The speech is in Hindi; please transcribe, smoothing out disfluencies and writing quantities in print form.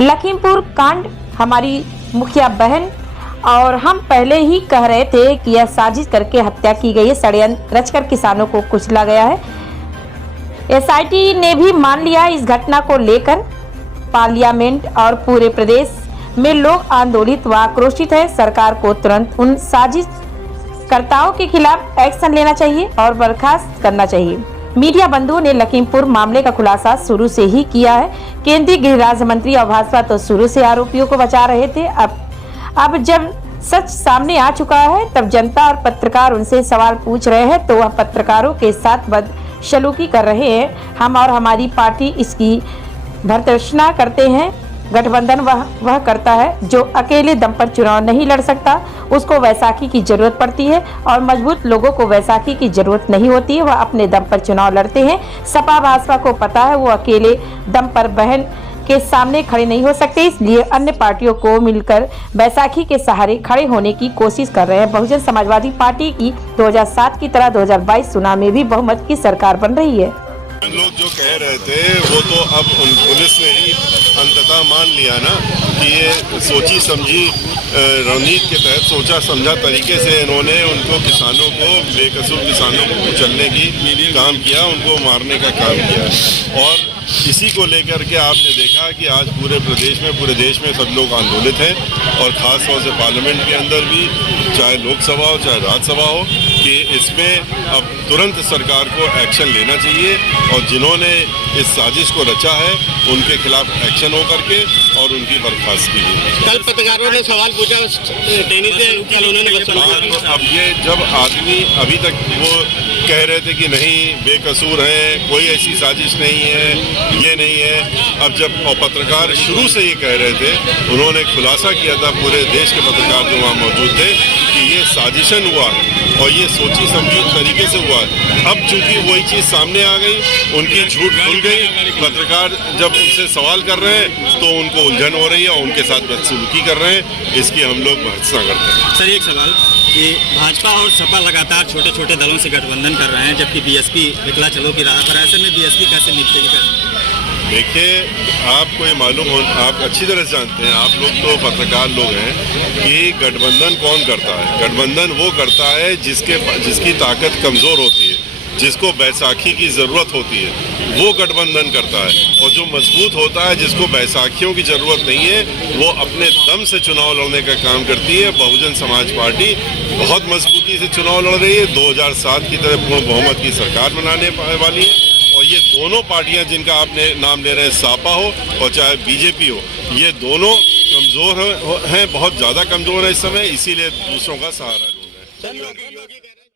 लखीमपुर कांड, हमारी मुखिया बहन और हम पहले ही कह रहे थे कि यह साजिश करके हत्या की गई है, षड्यंत्र रचकर किसानों को कुचला गया है। एसआईटी ने भी मान लिया इस घटना को लेकर पार्लियामेंट और पूरे प्रदेश में लोग आंदोलित व आक्रोशित है। सरकार को तुरंत उन साजिशकर्ताओं के खिलाफ एक्शन लेना चाहिए और बर्खास्त करना चाहिए। मीडिया बंधुओं ने लखीमपुर मामले का खुलासा शुरू से ही किया है। केंद्रीय गृह राज्य मंत्री और भाजपा तो शुरू से आरोपियों को बचा रहे थे। अब जब सच सामने आ चुका है तब जनता और पत्रकार उनसे सवाल पूछ रहे हैं तो वह पत्रकारों के साथ बदसलूकी कर रहे हैं। हम और हमारी पार्टी इसकी भर्त्सना करते हैं। गठबंधन वह करता है जो अकेले दम पर चुनाव नहीं लड़ सकता, उसको वैसाखी की जरूरत पड़ती है और मजबूत लोगों को वैसाखी की जरूरत नहीं होती है। वह अपने दम पर चुनाव लड़ते हैं। सपा भाजपा को पता है वो अकेले दम पर बहन के सामने खड़े नहीं हो सकते, इसलिए अन्य पार्टियों को मिलकर बैसाखी के सहारे खड़े होने की कोशिश कर रहे हैं। बहुजन समाजवादी पार्टी की 2007 की तरह 2022 चुनाव में भी बहुमत की सरकार बन रही है। लोग जो कह रहे थे वो तो अब पुलिस ने ही अंततः मान लिया ना कि ये सोची समझी रणनीति के तहत सोचा समझा तरीके से इन्होंने उनको किसानों को, बेकसूर किसानों को कुचलने की काम किया, उनको मारने का काम किया। और इसी को लेकर के आपने देखा कि आज पूरे प्रदेश में, पूरे देश में सब लोग आंदोलित हैं और ख़ास तौर से पार्लियामेंट के अंदर भी, चाहे लोकसभा हो चाहे राज्यसभा हो, कि इसमें अब तुरंत सरकार को एक्शन लेना चाहिए और जिन्होंने इस साजिश को रचा है उनके खिलाफ एक्शन हो करके और उनकी बर्खास्तगी की। कल पत्रकारों ने सवाल पूछा टेनिस से, कल उन्होंने अब ये जब आदमी अभी तक वो कह रहे थे कि नहीं बेकसूर हैं, कोई ऐसी साजिश नहीं है, ये नहीं है। अब जब पत्रकार शुरू से ये कह रहे थे, उन्होंने खुलासा किया था पूरे देश के पत्रकार जो वहाँ मौजूद थे कि ये साजिशन हुआ है और ये सोची समझी तरीके से हुआ है। अब चूंकि वही चीज़ सामने आ गई, उनकी झूठ खुल गई, पत्रकार जब उनसे सवाल कर रहे हैं तो उनको उलझन हो रही है और उनके साथ बदसलूकी कर रहे हैं। इसकी हम लोग भर्त्सना करते हैं। सर एक सवाल कि भाजपा और सपा लगातार छोटे छोटे दलों से गठबंधन कर रहे हैं जबकि बीएसपी विकला चलो की राह पर, ऐसे में बीएसपी कैसे निपटेगी? देखिए, आपको ये मालूम हो, आप अच्छी तरह से जानते हैं, आप लोग तो पत्रकार लोग हैं, कि गठबंधन कौन करता है। गठबंधन वो करता है जिसकी ताकत कमज़ोर होती है, जिसको बैसाखी की ज़रूरत होती है, वो गठबंधन करता है। और जो मजबूत होता है, जिसको बैसाखियों की ज़रूरत नहीं है, वो अपने दम से चुनाव लड़ने का काम करती है। बहुजन समाज पार्टी बहुत मजबूती से चुनाव लड़ रही है, 2007 की तरह पूर्ण बहुमत की सरकार बनाने वाली है। और ये दोनों पार्टियां जिनका आपने नाम ले रहे हैं, सपा हो और चाहे बीजेपी हो, ये दोनों कमज़ोर हैं, बहुत ज़्यादा कमज़ोर है इस समय, इसीलिए दूसरों का सहारा ढूंढ रहे हैं।